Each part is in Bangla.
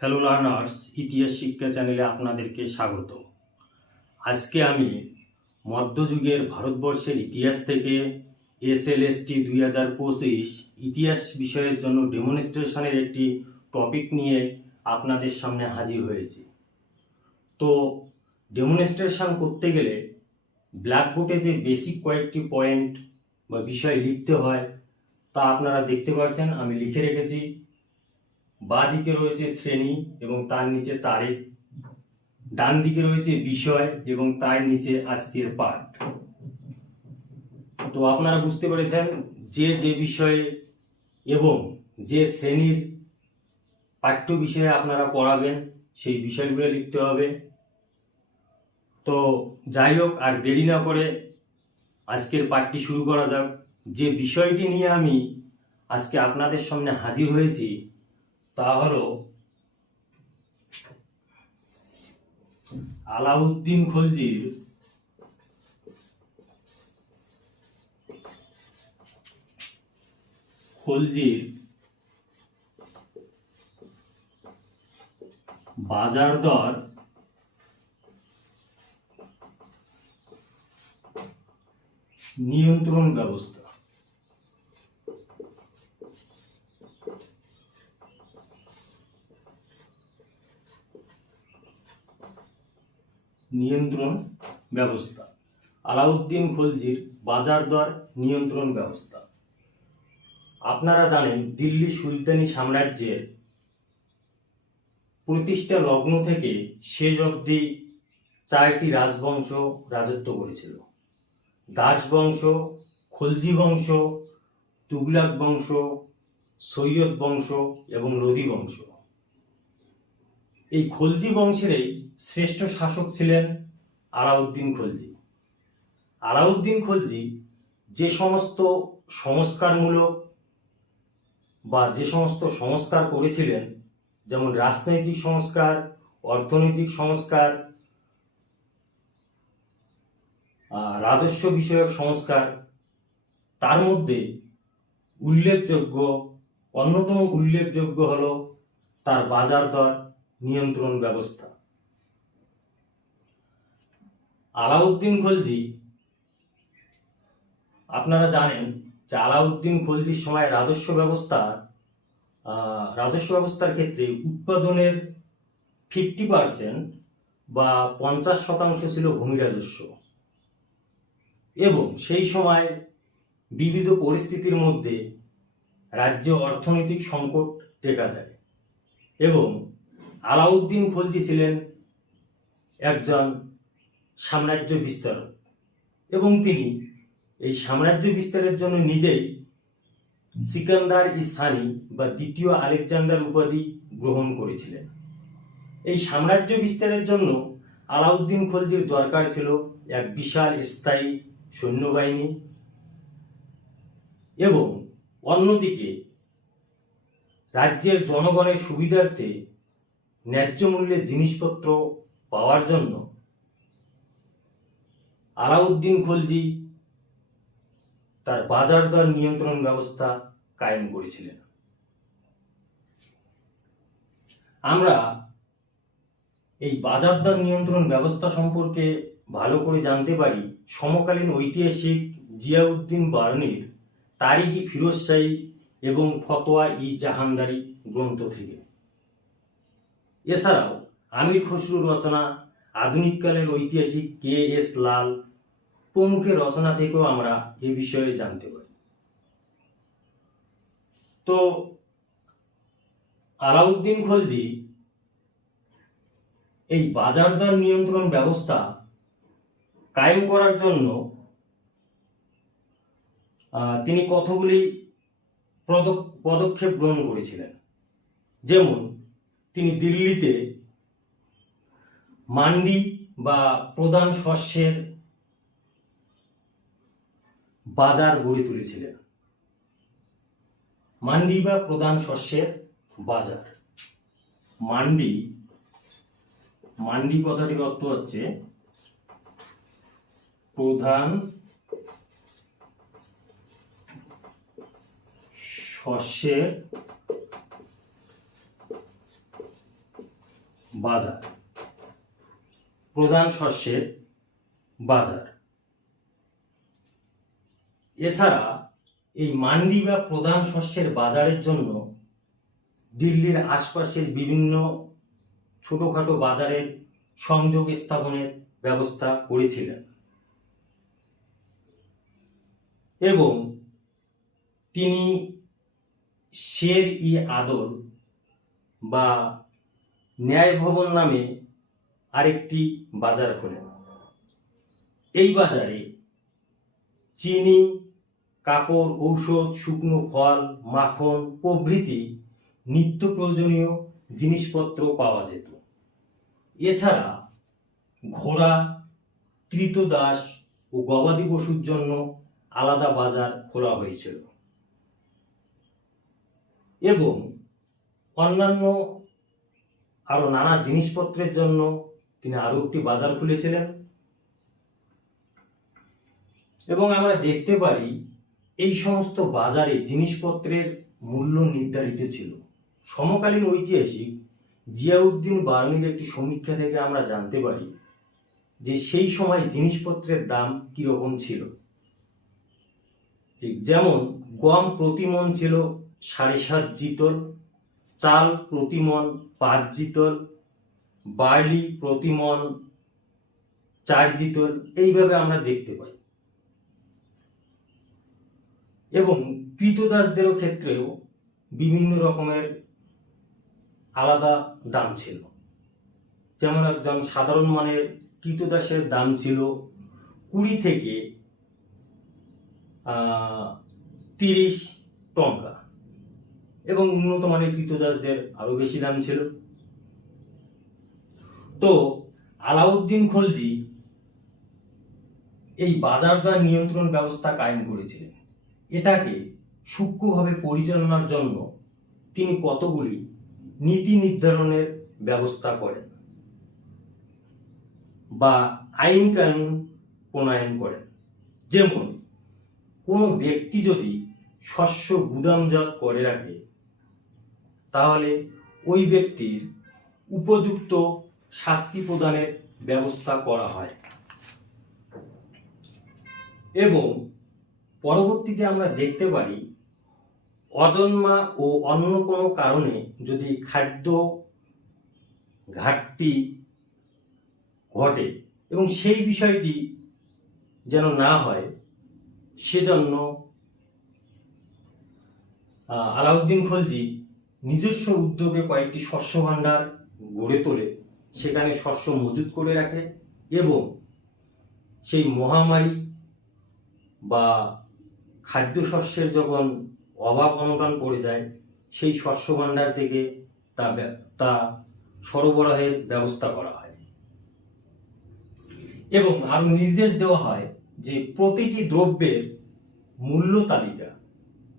হ্যালো লার্নার্স ইতিহাস শিক্ষা চ্যানেলে আপনাদেরকে স্বাগত। আজকে আমি মধ্যযুগের ভারতবর্ষের ইতিহাস থেকে এস এল এস টি দুই হাজার পঁচিশ ইতিহাস বিষয়ের জন্য ডেমনস্ট্রেশনের একটি টপিক নিয়ে আপনাদের সামনে হাজির হয়েছি। তো ডেমনস্ট্রেশন করতে গেলে ব্ল্যাকবোর্ডে যে বেসিক কয়েকটি পয়েন্ট বা বিষয় লিখতে হয়, তা আপনারা দেখতে পাচ্ছেন আমি লিখে রেখেছি। বাঁ দিকে রয়েছে শ্রেণি এবং তার নিচে তারিখ ডান দিকে রয়েছে বিষয় এবং তার নিচে আজকের পাঠ। তো আপনারা বুঝতে পেরেছেন যে যে বিষয়ে এবং যে শ্রেণির পাঠ্য বিষয়ে আপনারা পড়াবেন, সেই বিষয়গুলো লিখতে হবে। তো যাই হোক, আর দেরি না করে আজকের পাঠটি শুরু করা যাক। যে বিষয়টি নিয়ে আমি আজকে আপনাদের সামনে হাজির হয়েছি তা হলো আলাউদ্দিন খলজির খলজির বাজার দর নিয়ন্ত্রণ ব্যবস্থা। নিয়ন্ত্রণ ব্যবস্থা। আলাউদ্দিন খলজির বাজার দর নিয়ন্ত্রণ ব্যবস্থা। আপনারা জানেন, দিল্লি সুলতানি সাম্রাজ্যের প্রতিষ্ঠা লগ্ন থেকে শেষ অবধি চারটি রাজবংশ রাজত্ব করেছিল। দাস বংশ খলজি বংশ, তুগলাক বংশ, সৈয়দ বংশ এবং লোদি বংশ। এই খলজি বংশেরই শ্রেষ্ঠ শাসক ছিলেন আলাউদ্দিন খলজি। আলাউদ্দিন খলজি যে সমস্ত সংস্কারমূলক বা যে সমস্ত সংস্কার করেছিলেন, যেমন রাজনৈতিক সংস্কার, অর্থনৈতিক সংস্কার রাজস্ব বিষয়ক সংস্কার, তার মধ্যে উল্লেখযোগ্য, অন্যতম উল্লেখযোগ্য হলো তার বাজার দর নিয়ন্ত্রণ ব্যবস্থা। আলাউদ্দিন খলজি। আপনারা জানেন যে আলাউদ্দিন খলজির সময় রাজস্ব ব্যবস্থা রাজস্ব ব্যবস্থার ক্ষেত্রে উৎপাদনের ফিফটি পার্সেন্ট বা পঞ্চাশ শতাংশ ছিল ভূমি রাজস্ব। এবং সেই সময় বিবিধ পরিস্থিতির মধ্যে রাজ্যে অর্থনৈতিক সংকট দেখা দেয়। এবং আলাউদ্দিন খলজি ছিলেন একজন সাম্রাজ্য বিস্তারক। এবং তিনি এই সাম্রাজ্য বিস্তারের জন্য নিজেই সিকান্দার ইসানি বা দ্বিতীয় আলেকজান্ডার উপাধি গ্রহণ করেছিলেন। এই সাম্রাজ্য বিস্তারের জন্য আলাউদ্দিন খলজির দরকার ছিল এক বিশাল স্থায়ী সৈন্যবাহিনী এবং অন্যদিকে রাজ্যের জনগণের সুবিধার্থে ন্যায্য মূল্যে জিনিসপত্র পাওয়ার জন্য আলাউদ্দিন খলজি তার বাজার দর নিয়ন্ত্রণ ব্যবস্থা কায়েম করেছিলেন। আমরা এই বাজার দর নিয়ন্ত্রণ ব্যবস্থা সম্পর্কে ভালো করে জানতে পারি। সমকালীন ঐতিহাসিক জিয়াউদ্দিন বার্নির তারিখি ফিরোজ শাহী এবং ফতোয়া ই জাহানদারি গ্রন্থ থেকে। এছাড়াও আমির খসরুর রচনা আধুনিককালের ঐতিহাসিক কে এস লাল প্রমুখের রচনা থেকেও আমরা এ বিষয়ে জানতে পারি। তো আলাউদ্দিন খলজি এই বাজার দর নিয়ন্ত্রণ ব্যবস্থা কায়েম করার জন্য তিনি কতগুলি পদক- পদক্ষেপ গ্রহণ করেছিলেন। যেমন, তিনি দিল্লিতে মান্ডি বা প্রধান শস্যের বাজার গড়ে তুলেছিলেন। মান্ডি বা প্রধান শস্যের বাজার। মান্ডি মান্ডি কথাটির অর্থ হচ্ছে প্রধান শস্যের বাজার। প্রধান শস্যের বাজার। এছাড়া এই মান্ডি বা প্রধান শস্যের বাজারের জন্য দিল্লির আশপাশের বিভিন্ন ছোটখাটো বাজারের সংযোগ স্থাপনের ব্যবস্থা করেছিলেন। এবং তিনি শের ই আদল বা ন্যায় ভবন নামে আরেকটি বাজার খোলেন। এই বাজারে চিনি কাপড়, ঔষধ, শুকনো ফল, মাখন, প্রভৃতি নিত্য প্রয়োজনীয় জিনিসপত্র পাওয়া যেত। এছাড়া ঘোড়া কৃতদাস ও গবাদি পশুর জন্য আলাদা বাজার খোলা হয়েছিল। এবং অন্যান্য আরও নানা জিনিসপত্রের জন্য তিনি আরও একটি বাজার খুলেছিলেন। এবং আমরা দেখতে পারি এই সমস্ত বাজারে জিনিসপত্রের মূল্য নির্ধারিত ছিল। সমকালীন ঐতিহাসিক জিয়াউদ্দিন বার্মির একটি সমীক্ষা থেকে আমরা জানতে পারি যে সেই সময় জিনিসপত্রের দাম কীরকম ছিল। ঠিক যেমন গম প্রতিমন ছিল সাড়ে সাত জিতল, চাল প্রতিমন পাঁচ জিতল, বার্লি প্রতিমন চার জিতল, এইভাবে আমরা দেখতে পাই। এবং কৃতদাসদেরও ক্ষেত্রেও বিভিন্ন রকমের আলাদা দাম ছিল। যেমন একজন সাধারণ মানের কৃতদাসের দাম ছিল কুড়ি থেকে তিরিশ টঙ্কা এবং উন্নত মানের কৃতদাসদের আরও বেশি দাম ছিল। তো আলাউদ্দিন খলজি এই বাজার দর নিয়ন্ত্রণ ব্যবস্থা কায়েম করেছিলেন। এটাকে সূক্ষ্মভাবে পরিচালনার জন্য তিনি কতগুলি নীতি নির্ধারণের ব্যবস্থা করেন বা আইন কানুন প্রণয়ন করেন। যেমন, কোনো ব্যক্তি যদি শস্য গুদামজাত করে রাখে, তাহলে ওই ব্যক্তির উপযুক্ত শাস্তি প্রদানের ব্যবস্থা করা হয়। এবং পরবর্তীতে আমরা দেখতে পারি, অজন্মা ও অন্য কোনো কারণে যদি খাদ্য ঘাটতি ঘটে এবং সেই বিষয়টি যেন না হয়, সেজন্য আলাউদ্দিন খলজি নিজস্ব উদ্যোগে কয়েকটি শস্য ভাণ্ডার গড়ে তোলে। সেখানে শস্য মজুত করে রাখে এবং সেই মহামারী বা খাদ্যশস্যের যখন অভাব অনটন পড়ে যায়, সেই শস্য ভাণ্ডার থেকে তা তা সরবরাহের ব্যবস্থা করা হয়। এবং আরও নির্দেশ দেওয়া হয় যে প্রতিটি দ্রব্যের মূল্য তালিকা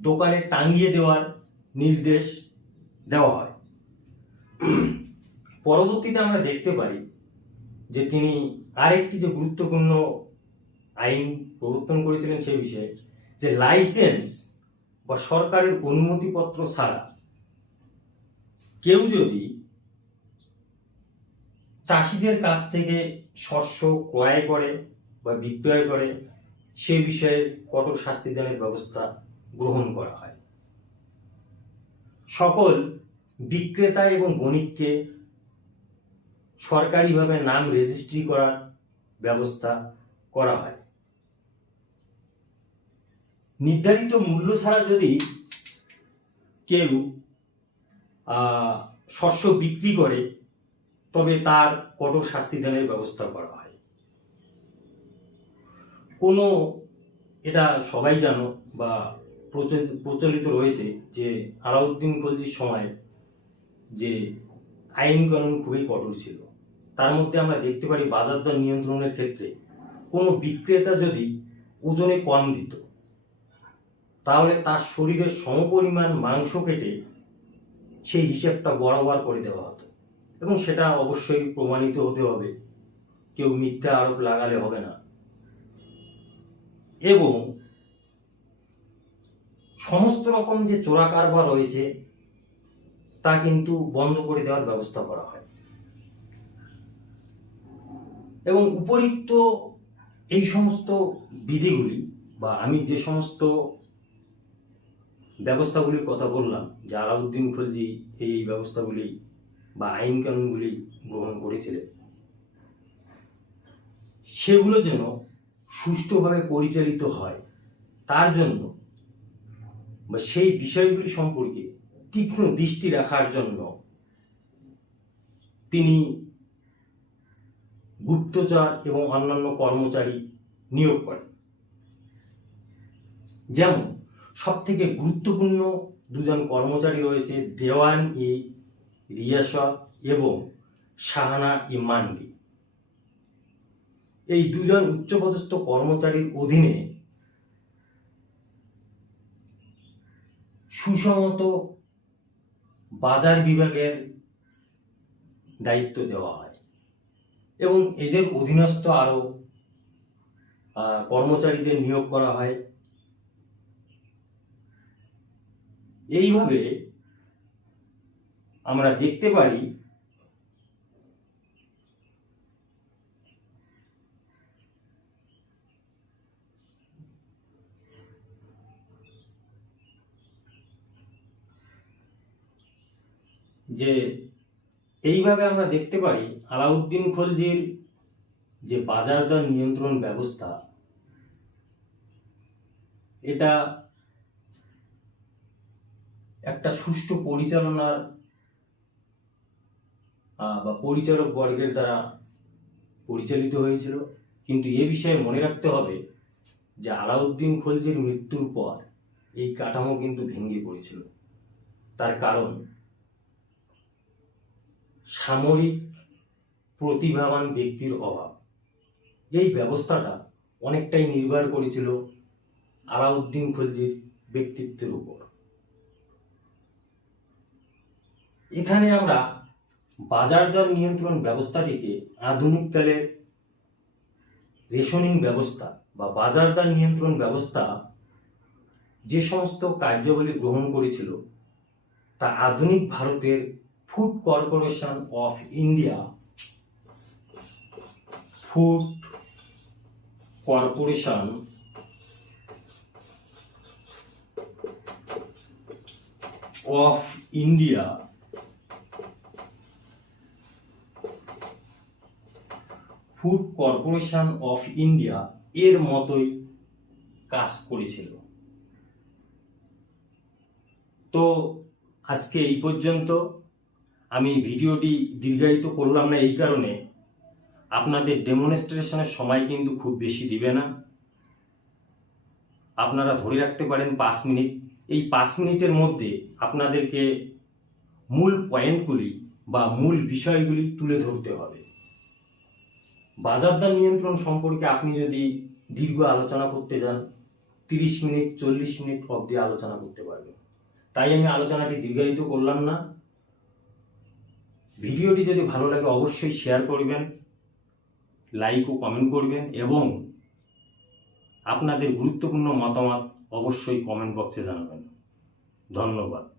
দোকানে টাঙিয়ে দেওয়ার নির্দেশ দেওয়া হয়। পরবর্তীতে আমরা দেখতে পারি যে তিনি আরেকটি যে গুরুত্বপূর্ণ আইন প্রবর্তন করেছিলেন সেই বিষয়ে যে লাইসেন্স বা সরকারের অনুমতিপত্র ছাড়া কেউ যদি চাষিদের কাছ থেকে শস্য ক্রয় করে বা বিক্রয় করে, সে বিষয়ে কঠোর শাস্তি দানের ব্যবস্থা গ্রহণ করা হয়। সকল বিক্রেতা এবং বণিককে সরকারিভাবে নাম রেজিস্ট্রি করার ব্যবস্থা করা হয়। নির্ধারিত মূল্য ছাড়া যদি কেউ শস্য বিক্রি করে, তবে তার কঠোর শাস্তি দানের ব্যবস্থা করা হয়। কোনো, এটা সবাই জানো বা প্রচলিত রয়েছে যে আলাউদ্দিন খলজির সময় যে আইন কানুন খুবই কঠোর ছিল। তার মধ্যে আমরা দেখতে পারি বাজার দর নিয়ন্ত্রণের ক্ষেত্রে কোনো বিক্রেতা যদি ওজনে কম দিত তাহলে তার শরীরের সমপরিমাণ মাংস কেটে সেই হিসেবটা বরাবর করে দেওয়া হতো। এবং সেটা অবশ্যই প্রমাণিত হতে হবে। কেউ মিথ্যা আরোপ লাগালে হবে না। এবং সমস্ত রকম যে চোরা কারবার রয়েছে, তা কিন্তু বন্ধ করে দেওয়ার ব্যবস্থা করা হয়। এবং উপরিক্ত এই সমস্ত বিধিগুলি বা আমি যে সমস্ত ব্যবস্থাগুলির কথা বললাম যে আলাউদ্দিন খলজি এই ব্যবস্থাগুলি বা আইন কানুনগুলি গ্রহণ করেছিলেন। সেগুলো যেন সুষ্ঠুভাবে পরিচালিত হয়, তার জন্য বা সেই বিষয়গুলি সম্পর্কে তীক্ষ্ণ দৃষ্টি রাখার জন্য তিনি গুপ্তচর এবং অন্যান্য কর্মচারী নিয়োগ করেন। যেমন সব থেকে গুরুত্বপূর্ণ দুজন কর্মচারী রয়েছে দেওয়ান ই রিয়াসত এবং শাহানা ই মান্ডি। এই দুজন উচ্চপদস্থ কর্মচারীর অধীনে সুসংহত বাজার বিভাগের দায়িত্ব দেওয়া হয় এবং এদের অধীনস্থ আরও কর্মচারীদের নিয়োগ করা হয়। এইভাবে আমরা দেখতে পারি যে এইভাবে আমরা দেখতে পারি আলাউদ্দিন খলজির যে বাজার দর নিয়ন্ত্রণ ব্যবস্থা, এটা একটা সুষ্ঠু পরিচালনার বা পরিচালক বর্গের দ্বারা পরিচালিত হয়েছিল। কিন্তু এ বিষয়ে মনে রাখতে হবে যে আলাউদ্দিন খলজির মৃত্যুর পর এই কাঠামো কিন্তু ভেঙে পড়েছিল। তার কারণ সামরিক প্রতিভাবান ব্যক্তির অভাব। এই ব্যবস্থাটা অনেকটাই নির্ভর করেছিল আলাউদ্দিন খলজির ব্যক্তিত্বের উপর। এখানে আমরা বাজার দর নিয়ন্ত্রণ ব্যবস্থাটিকে আধুনিককালের রেশনিং ব্যবস্থা বা বাজার দর নিয়ন্ত্রণ ব্যবস্থা যে সমস্ত কার্যাবলী গ্রহণ করেছিল, তা আধুনিক ভারতের Food Corporation of India Food Corporation of India Food Corporation of India এর মতোই কাজ করেছিল। তো আজকে এই পর্যন্ত। আমি ভিডিওটি দীর্ঘায়িত করলাম না এই কারণে। আপনাদের ডেমনস্ট্রেশনের সময় কিন্তু খুব বেশি দিবে না। আপনারা ধরে রাখতে পারেন পাঁচ মিনিট। এই পাঁচ মিনিটের মধ্যে আপনাদেরকে মূল পয়েন্টগুলি বা মূল বিষয়গুলি তুলে ধরতে হবে। বাজার দর নিয়ন্ত্রণ সম্পর্কে আপনি যদি দীর্ঘ আলোচনা করতে যান, তিরিশ মিনিট, চল্লিশ মিনিট অবধি আলোচনা করতে পারবেন। তাই আমি আলোচনাটি দীর্ঘায়িত করলাম না। ভিডিওটি যদি ভালো লাগে অবশ্যই শেয়ার করবেন, লাইক ও কমেন্ট করবেন এবং আপনাদের গুরুত্বপূর্ণ মতামত অবশ্যই কমেন্ট বক্সে জানাবেন। ধন্যবাদ।